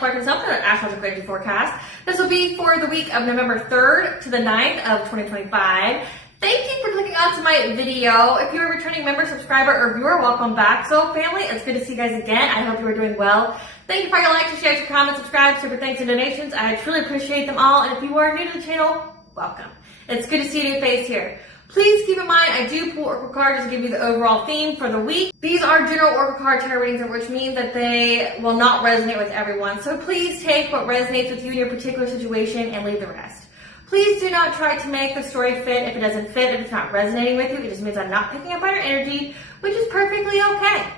RAPHAEL'S welcome to the Astrological energy forecast. This will be for the week of November 3rd to the 9th of 2025. Thank you for clicking onto my video. If you're a returning member, subscriber, or viewer, welcome back. So family, it's good to see you guys again. I hope you are doing well. Thank you for your likes, shares, your comments, subscribe, super thanks, and donations. I truly appreciate them all. And if you are new to the channel, welcome. It's good to see a new face here. Please keep in mind, I do pull oracle cards to give you the overall theme for the week. These are general oracle card tarot readings, which means that they will not resonate with everyone. So please take what resonates with you in your particular situation and leave the rest. Please do not try to make the story fit if it doesn't fit, if it's not resonating with you. It just means I'm not picking up on your energy, which is perfectly okay.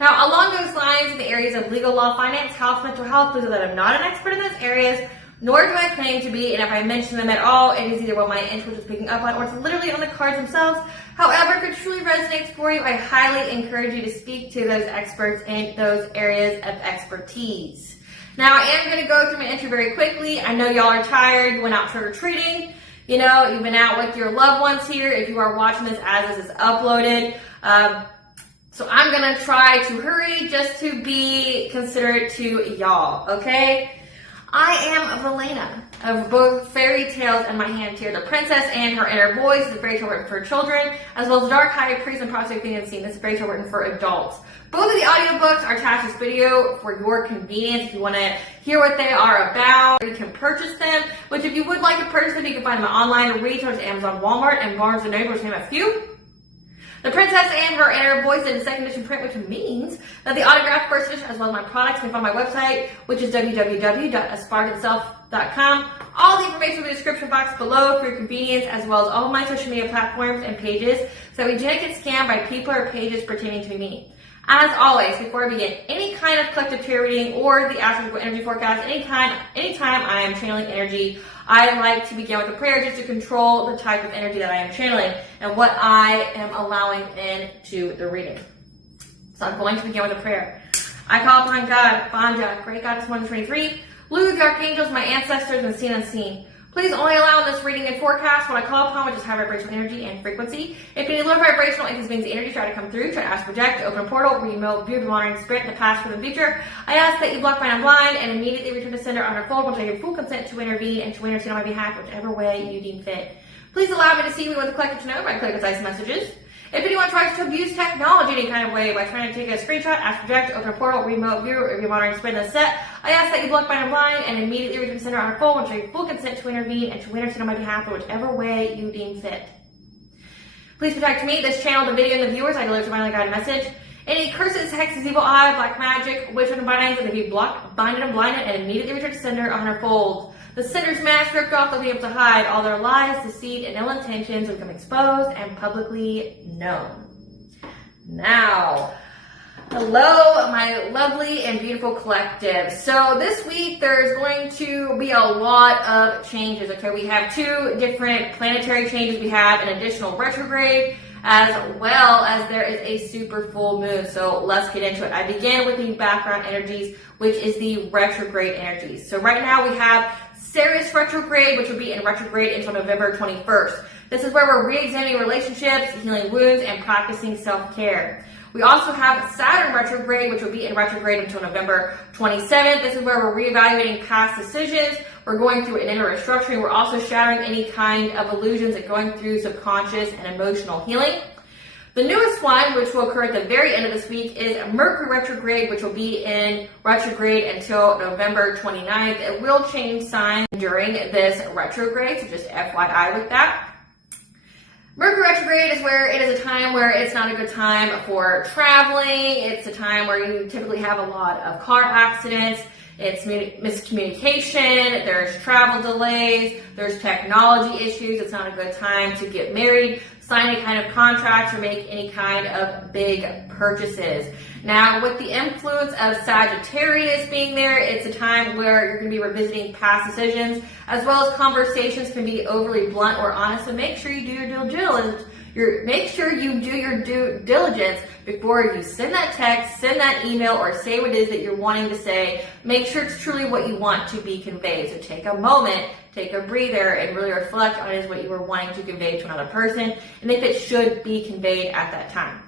Now, along those lines, in the areas of legal, law, finance, health, mental health, please know that I'm not an expert in those areas, nor do I claim to be, and if I mention them at all, it is either what my intuition is picking up on or it's literally on the cards themselves. However, if it truly resonates for you, I highly encourage you to speak to those experts in those areas of expertise. Now, I am going to go through my entry very quickly. I know y'all are tired. You went out trick-or-treating. You know, you've been out with your loved ones here if you are watching this as this is uploaded. So I'm going to try to hurry just to be considerate to y'all, okay? I am Valena of both fairy tales in my hand here. The Princess and Her Inner Voice is a fairy tale written for children, as well as the Dark High Priest and Prospect Being Unseen. This is a fairy tale written for adults. Both of the audiobooks are attached to this video for your convenience. If you want to hear what they are about, you can purchase them. Which if you would like to purchase them, you can find them online or retailers, Amazon, Walmart, and Barnes & Noble, to name a few. The Princess and Her Inner Voice is in second edition print, which means that the autographed first edition, as well as my products, can find my website, which is www.aspartanself.com. All the information in the description box below for your convenience, as well as all of my social media platforms and pages, so that we don't get scammed by people or pages pertaining to me. As always, before I begin any kind of collective tarot reading or the astrological energy forecast, anytime I am channeling energy, I like to begin with a prayer just to control the type of energy that I am channeling and what I am allowing into the reading. So I'm going to begin with a prayer. I call upon God, Banja, Great Goddess 123, Lou, the archangels, my ancestors, and seen unseen. Please only allow in this reading and forecast what I call upon, which is high vibrational energy and frequency. If any low vibrational entities, beings, energy try to come through, try to ask, project, open a portal, remote, view, monitoring, spirit, in the past, for the future, I ask that you block my blind and immediately return to sender on her fold, which I give full consent to intervene and to intercede on my behalf, whichever way you deem fit. Please allow me to see me with the collective to know by clear, concise messages. If anyone tries to abuse technology in any kind of way by trying to take a screenshot, ask, project, open a portal, remote, view, or view, monitoring, spirit, in the set, I ask that you block my blind and immediately return to sender on her fold, which I give full consent to intervene and to intercede on my behalf, whichever way you deem fit. Please protect me, this channel, the video, and the viewers. I deliver divinely guided message. Any curses, hexes, evil eye, black magic, witch, and bindings, and they be blocked, binded, and blinded, and immediately return to sender on her fold. The sender's mask ripped off, they'll be able to hide all their lies, deceit, and ill intentions will become exposed and publicly known. Now, hello, my lovely and beautiful collective. So this week, there's going to be a lot of changes, okay? We have two different planetary changes. We have an additional retrograde, as well as there is a super full moon. So let's get into it. I begin with the background energies, which is the retrograde energies. So right now we have Ceres retrograde, which will be in retrograde until November 21st. This is where we're re-examining relationships, healing wounds, and practicing self-care. We also have Saturn retrograde, which will be in retrograde until November 27th. This is where we're reevaluating past decisions. We're going through an inner restructuring. We're also shattering any kind of illusions and going through subconscious and emotional healing. The newest one, which will occur at the very end of this week, is Mercury retrograde, which will be in retrograde until November 29th. It will change signs during this retrograde, so just FYI with that. Mercury retrograde is where it is a time where it's not a good time for traveling. It's a time where you typically have a lot of car accidents. It's miscommunication, there's travel delays, there's technology issues. It's not a good time to get married, sign any kind of contracts, or make any kind of big purchases. Now, with the influence of Sagittarius being there, it's a time where you're going to be revisiting past decisions, as well as conversations can be overly blunt or honest. So make sure you do your due diligence. Make sure you do your due diligence before you send that text, send that email, or say what it is that you're wanting to say. Make sure it's truly what you want to be conveyed. So take a moment, take a breather, and really reflect on what you were wanting to convey to another person, and if it should be conveyed at that time.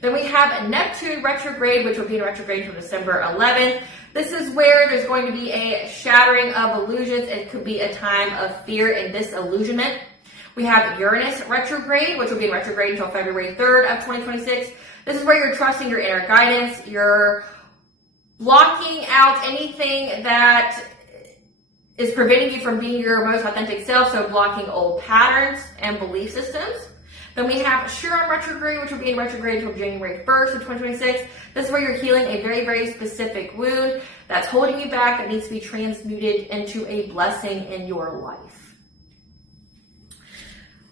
Then we have Neptune retrograde, which will be in retrograde from December 11th. This is where there's going to be a shattering of illusions. It could be a time of fear and disillusionment. We have Uranus retrograde, which will be in retrograde until February 3rd of 2026. This is where you're trusting your inner guidance. You're blocking out anything that is preventing you from being your most authentic self, so blocking old patterns and belief systems. Then we have Chiron retrograde, which will be in retrograde until January 1st of 2026. This is where you're healing a very, very specific wound that's holding you back, that needs to be transmuted into a blessing in your life.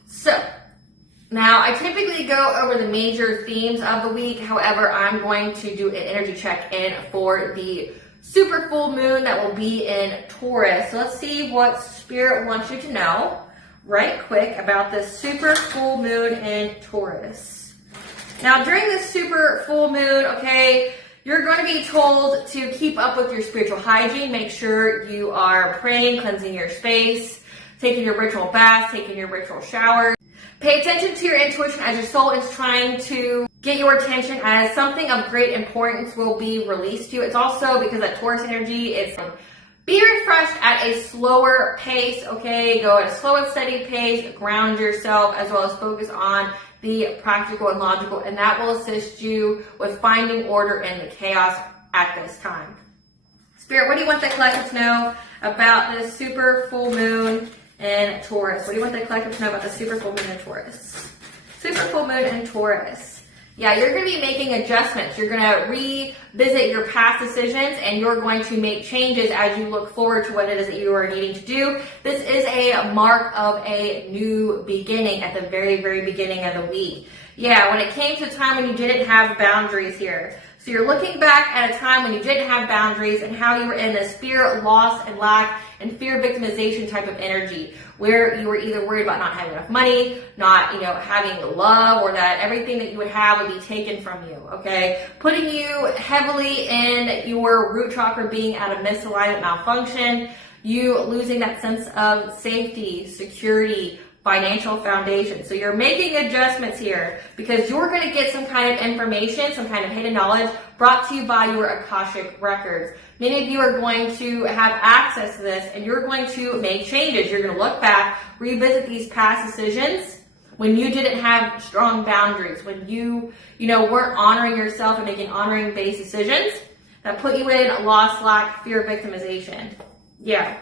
So, now I typically go over the major themes of the week. However, I'm going to do an energy check-in for the super full moon that will be in Taurus. So let's see what Spirit wants you to know right quick about this super full moon in Taurus. Now, during this super full moon, okay, you're going to be told to keep up with your spiritual hygiene. Make sure you are praying, cleansing your space, taking your ritual baths, taking your ritual showers. Pay attention to your intuition as your soul is trying to get your attention, as something of great importance will be released to you. It's also because that Taurus energy, it's be refreshed at a slower pace, okay? Go at a slow and steady pace, ground yourself, as well as focus on the practical and logical, and that will assist you with finding order in the chaos at this time. Spirit, what do you want the collective to know about this super full moon in Taurus? What do you want the collective to know about the super full moon in Taurus? Super full moon in Taurus. Yeah, you're going to be making adjustments. You're going to revisit your past decisions, and you're going to make changes as you look forward to what it is that you are needing to do. This is a mark of a new beginning at the very, very beginning of the week. Yeah, when it came to a time when you didn't have boundaries here. So you're looking back at a time when you didn't have boundaries and how you were in this fear, loss, and lack, and fear victimization type of energy, where you were either worried about not having enough money, not, having love, or that everything that you would have would be taken from you, okay? Putting you heavily in your root chakra being at a misalignment, malfunction, you losing that sense of safety, security, financial foundation. So you're making adjustments here because you're going to get some kind of information, some kind of hidden knowledge brought to you by your Akashic records. Many of you are going to have access to this, and you're going to make changes. You're going to look back, revisit these past decisions when you didn't have strong boundaries, when you weren't honoring yourself and making honoring based decisions that put you in loss, lack, fear, victimization. Yeah.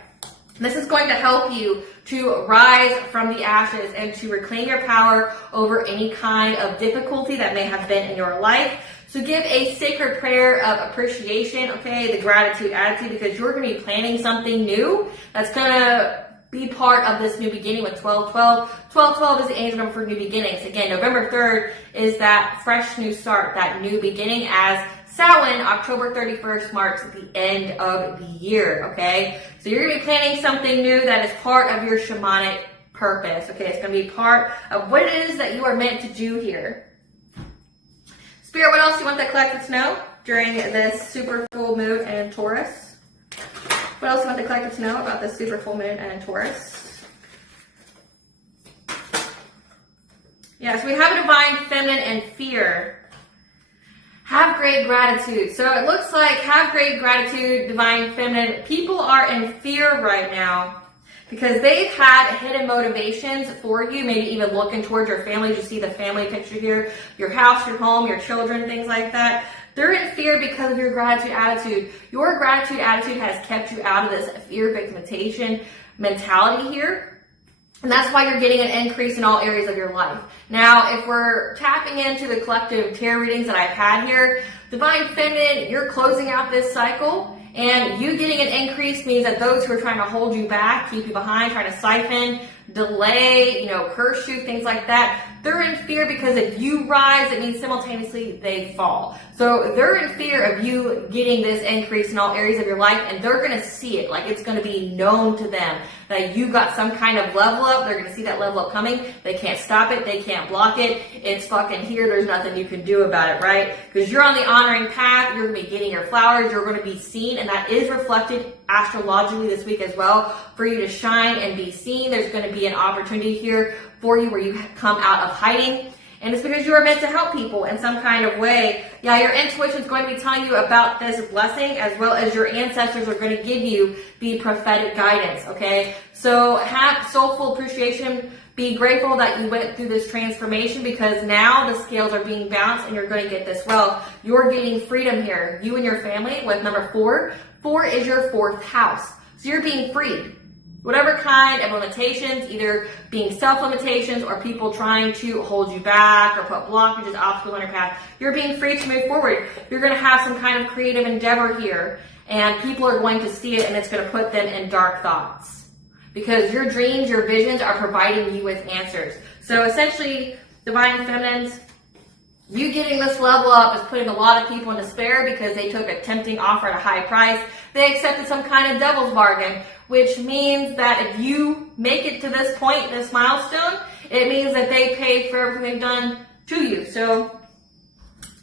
This is going to help you to rise from the ashes and to reclaim your power over any kind of difficulty that may have been in your life. So give a sacred prayer of appreciation, okay, the gratitude attitude, because you're going to be planning something new that's going to be part of this new beginning with 1212. 1212 is the angel number for new beginnings. Again, November 3rd is that fresh new start, that new beginning, as Samhain, October 31st, marks the end of the year, okay? So you're going to be planning something new that is part of your shamanic purpose, okay? It's going to be part of what it is that you are meant to do here. Spirit, what else do you want the collective to know during this super full moon in Taurus? What else do you want the collective to know about this super full moon in Taurus? Yeah, so we have a divine feminine and fear. Have great gratitude. So it looks like have great gratitude, divine feminine. People are in fear right now because they've had hidden motivations for you, maybe even looking towards your family. You see the family picture here, your house, your home, your children, things like that. They're in fear because of your gratitude attitude. Your gratitude attitude has kept you out of this fear victimization mentality here. And that's why you're getting an increase in all areas of your life. Now, if we're tapping into the collective tarot readings that I've had here, Divine Feminine, you're closing out this cycle, and you getting an increase means that those who are trying to hold you back, keep you behind, trying to siphon, delay, curse you, things like that, they're in fear because if you rise, it means simultaneously they fall. So they're in fear of you getting this increase in all areas of your life, and they're going to see it. Like, it's going to be known to them that you got some kind of level up. They're going to see that level up coming. They can't stop it. They can't block it. It's fucking here. There's nothing you can do about it, right? Because you're on the honoring path. You're going to be getting your flowers. You're going to be seen, and that is reflected astrologically this week as well for you to shine and be seen. There's going to be an opportunity here for you where you come out of hiding And it's because you are meant to help people in some kind of way. Yeah, your intuition is going to be telling you about this blessing, as well as your ancestors are going to give you the prophetic guidance, okay? So have soulful appreciation. Be grateful that you went through this transformation, because now the scales are being balanced and you're going to get this wealth. You're gaining freedom here. You and your family with number 4. 4 is your 4th house. So you're being freed. Whatever kind of limitations, either being self-limitations or people trying to hold you back or put blockages, obstacles on your path, you're being free to move forward. You're going to have some kind of creative endeavor here, and people are going to see it, and it's going to put them in dark thoughts. Because your dreams, your visions are providing you with answers. So essentially, Divine Feminines, you getting this level up is putting a lot of people in despair because they took a tempting offer at a high price. They accepted some kind of devil's bargain, which means that if you make it to this point, this milestone, it means that they paid for everything they've done to you. So,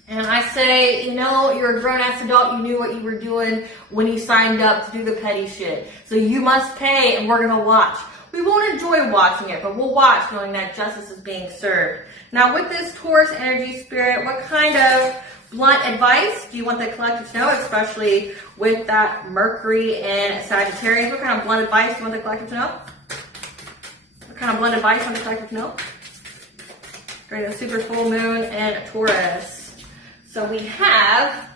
and I say, you know, you're a grown-ass adult. You knew what you were doing when you signed up to do the petty shit. So you must pay, and we're going to watch. We won't enjoy watching it, but we'll watch knowing that justice is being served. Now, with this Taurus energy, Spirit, what kind of blunt advice do you want the collective to know, especially with that Mercury in Sagittarius? What kind of blunt advice do you want the collective to know? What kind of blunt advice do you want the collective to know? During the super full moon in Taurus. So we have,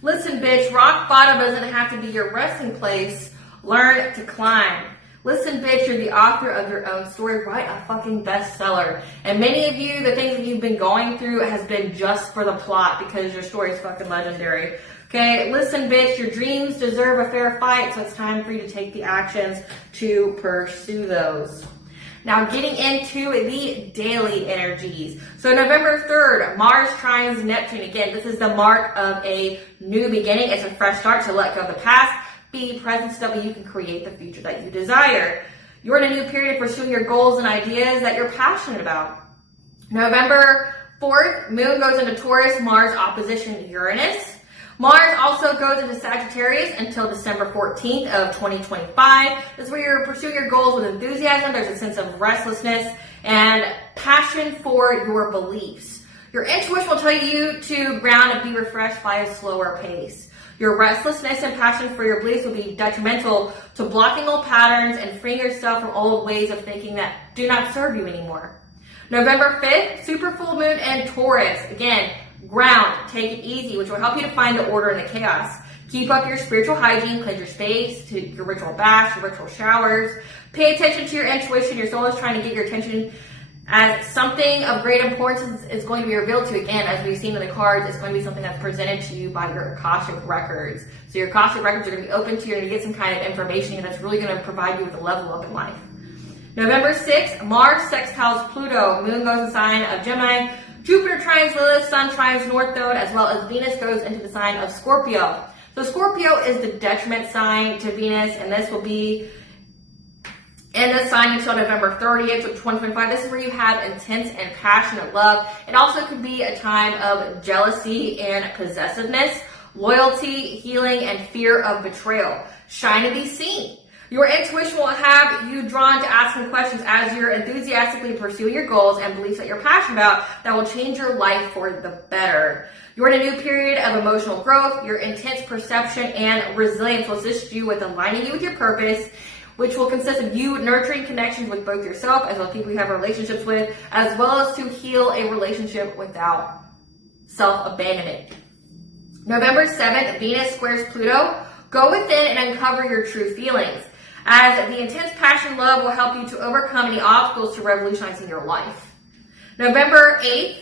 listen, bitch, rock bottom doesn't have to be your resting place. Learn to climb. Listen, bitch, you're the author of your own story. Write a fucking bestseller. And many of you, the things that you've been going through has been just for the plot, because your story is fucking legendary. Okay, listen, bitch, your dreams deserve a fair fight, so it's time for you to take the actions to pursue those. Now, getting into the daily energies. So November 3rd, Mars trines Neptune. Again, this is the mark of a new beginning. It's a fresh start to let go of the past. Be present so that you can create the future that you desire. You're in a new period of pursuing your goals and ideas that you're passionate about. November 4th, Moon goes into Taurus, Mars opposition Uranus. Mars also goes into Sagittarius until December 14th of 2025. This is where you're pursuing your goals with enthusiasm. There's a sense of restlessness and passion for your beliefs. Your intuition will tell you to ground and be refreshed by a slower pace. Your restlessness and passion for your beliefs will be detrimental to blocking old patterns and freeing yourself from old ways of thinking that do not serve you anymore. November 5th, super full moon in Taurus. Again, ground, take it easy, which will help you to find the order in the chaos. Keep up your spiritual hygiene, cleanse your space, to your ritual baths, your ritual showers. Pay attention to your intuition. Your soul is trying to get your attention, as something of great importance is going to be revealed to you. Again, as we've seen in the cards, it's going to be something that's presented to you by your Akashic records. So your Akashic records are going to be open to you. You're going to get some kind of information that's really going to provide you with a level up in life. November 6th, Mars sextiles Pluto. Moon goes in the sign of Gemini. Jupiter trines Lilith. Sun trines North Node, as well as Venus goes into the sign of Scorpio. So Scorpio is the detriment sign to Venus, and this will be in this sign until November 30th of 2025. This is where you have intense and passionate love. It also could be a time of jealousy and possessiveness, loyalty, healing, and fear of betrayal. Shine to be seen. Your intuition will have you drawn to asking questions as you're enthusiastically pursuing your goals and beliefs that you're passionate about that will change your life for the better. You're in a new period of emotional growth. Your intense perception and resilience will assist you with aligning you with your purpose, which will consist of you nurturing connections with both yourself as well as people you have relationships with, as well as to heal a relationship without self-abandonment. November 7th, Venus squares Pluto. Go within and uncover your true feelings, as the intense passion love will help you to overcome any obstacles to revolutionizing your life. November 8th,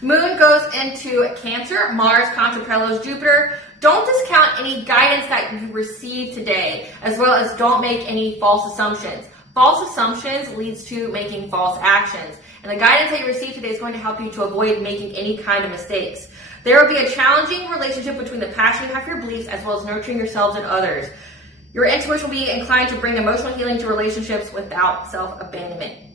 Moon goes into Cancer. Mars contemplates Jupiter. Don't discount any guidance that you receive today, as well as don't make any false assumptions. False assumptions leads to making false actions. And the guidance that you receive today is going to help you to avoid making any kind of mistakes. There will be a challenging relationship between the passion you have for your beliefs as well as nurturing yourselves and others. Your intuition will be inclined to bring emotional healing to relationships without self-abandonment.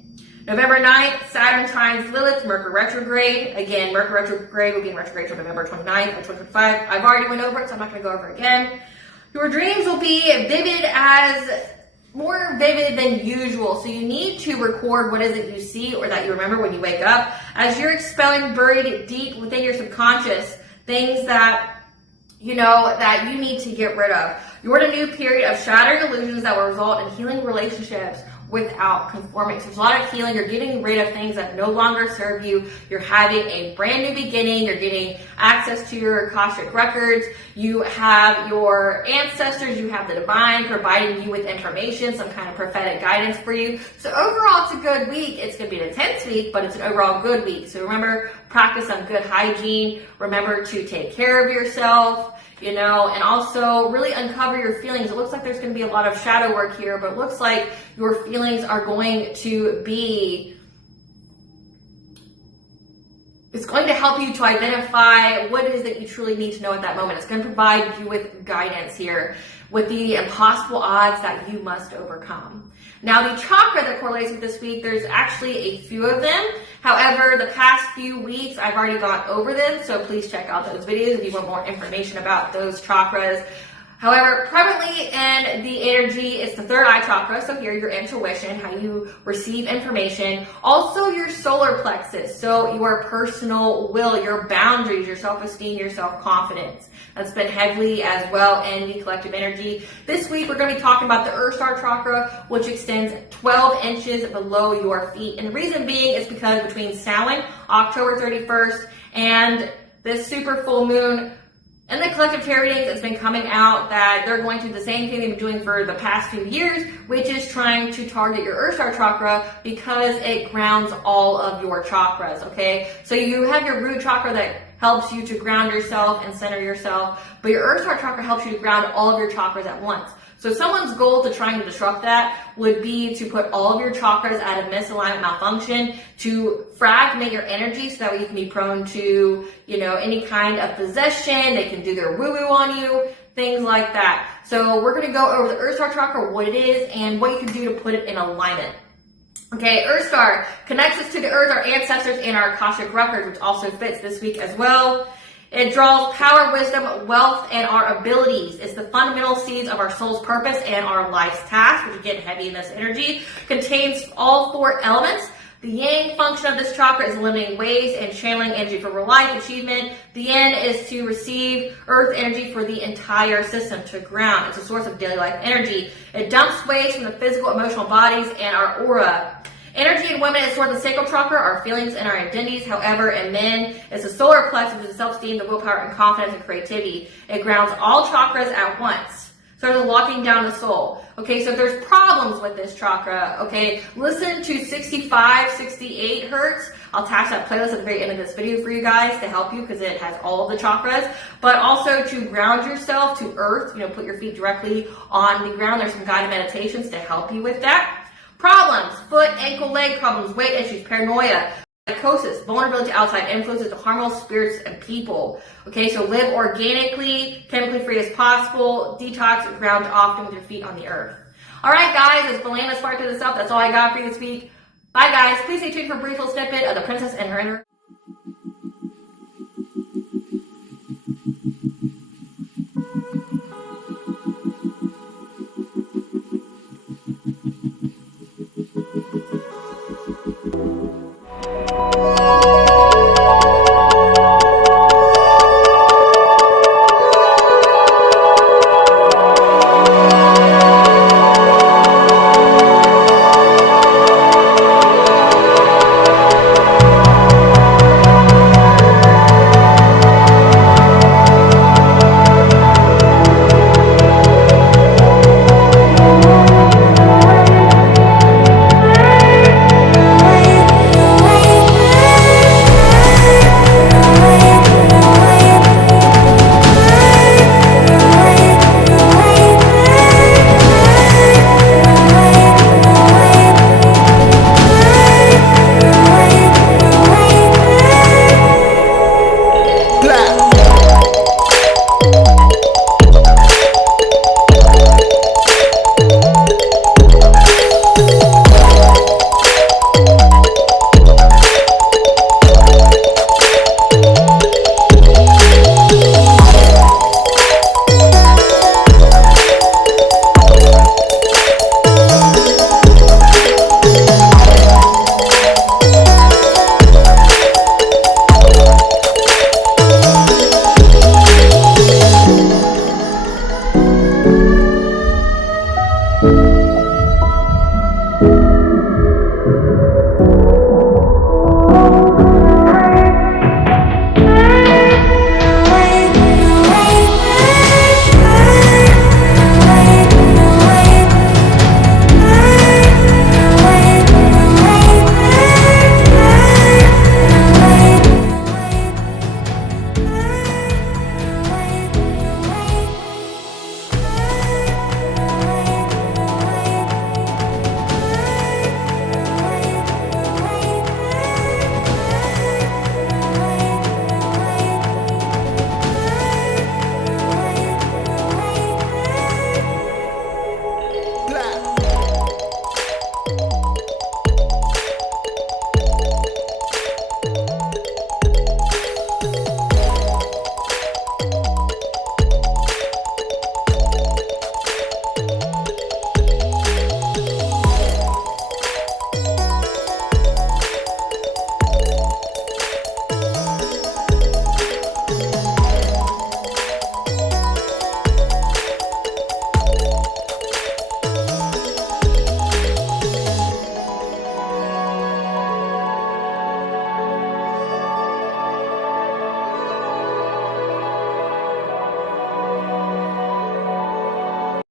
November 9th, Saturn trines Lilith, Mercury retrograde. Again, Mercury retrograde will be in retrograde until November 29th of 2025. I've already went over it, so I'm not going to go over it again. Your dreams will be vivid as more vivid than usual. So you need to record what is it you see or that you remember when you wake up, as you're expelling buried deep within your subconscious things that that you need to get rid of. You're in a new period of shattering illusions that will result in healing relationships without conforming. So there's a lot of healing. You're getting rid of things that no longer serve you. You're having a brand new beginning. You're getting access to your Akashic records. You have your ancestors. You have the divine providing you with information, some kind of prophetic guidance for you. So overall, it's a good week. It's going to be an intense week, but it's an overall good week. So remember, practice some good hygiene. Remember to take care of yourself. And also really uncover your feelings. It looks like there's going to be a lot of shadow work here, but it looks like your feelings are going to be, it's going to help you to identify what it is that you truly need to know at that moment. It's going to provide you with guidance here with the impossible odds that you must overcome. Now, the chakra that correlates with this week, there's actually a few of them. However, the past few weeks, I've already gone over them, so please check out those videos if you want more information about those chakras. However, prevalently in the energy, it's the third eye chakra. So here, your intuition, how you receive information. Also, your solar plexus. So your personal will, your boundaries, your self-esteem, your self-confidence. That's been heavily as well in the collective energy. This week, we're going to be talking about the Earth Star chakra, which extends 12 inches below your feet. And the reason being is because between Samhain, October 31st, and this super full moon, and the collective tarot readings, it's been coming out that they're going to do the same thing they've been doing for the past few years, which is trying to target your Earth Star chakra because it grounds all of your chakras, okay? So you have your root chakra that helps you to ground yourself and center yourself, but your Earth Star chakra helps you to ground all of your chakras at once. So someone's goal to trying to disrupt that would be to put all of your chakras out of misalignment, malfunction, to fragment your energy so that way you can be prone to, any kind of possession. They can do their woo-woo on you, things like that. So we're going to go over the Earth Star chakra, what it is, and what you can do to put it in alignment. Okay, Earth Star connects us to the earth, our ancestors, and our Akashic records, which also fits this week as well. It draws power, wisdom, wealth, and our abilities. It's the fundamental seeds of our soul's purpose and our life's task, which again, heavy in this energy. Contains all four elements. The yang function of this chakra is eliminating waste and channeling energy for real life achievement. The yin is to receive earth energy for the entire system, to ground. It's a source of daily life energy. It dumps waste from the physical, emotional bodies and our aura. Energy in women is toward the sacral chakra, our feelings and our identities. However, in men, it's the solar plexus, which is self-esteem, the willpower, and confidence and creativity. It grounds all chakras at once. So it's locking down the soul. Okay, so if there's problems with this chakra, okay, listen to 65, 68 hertz. I'll attach that playlist at the very end of this video for you guys to help you because it has all of the chakras. But also to ground yourself to earth, put your feet directly on the ground. There's some guided meditations to help you with that. Problems: foot, ankle, leg problems, weight issues, paranoia, psychosis, vulnerability to outside influences, to harmful spirits and people. Okay, so live organically, chemically free as possible, detox, ground often with your feet on the earth. All right, guys, as Belana sparked this up, that's all I got for you this week. Bye, guys. Please stay tuned for a brief little snippet of the princess and her inner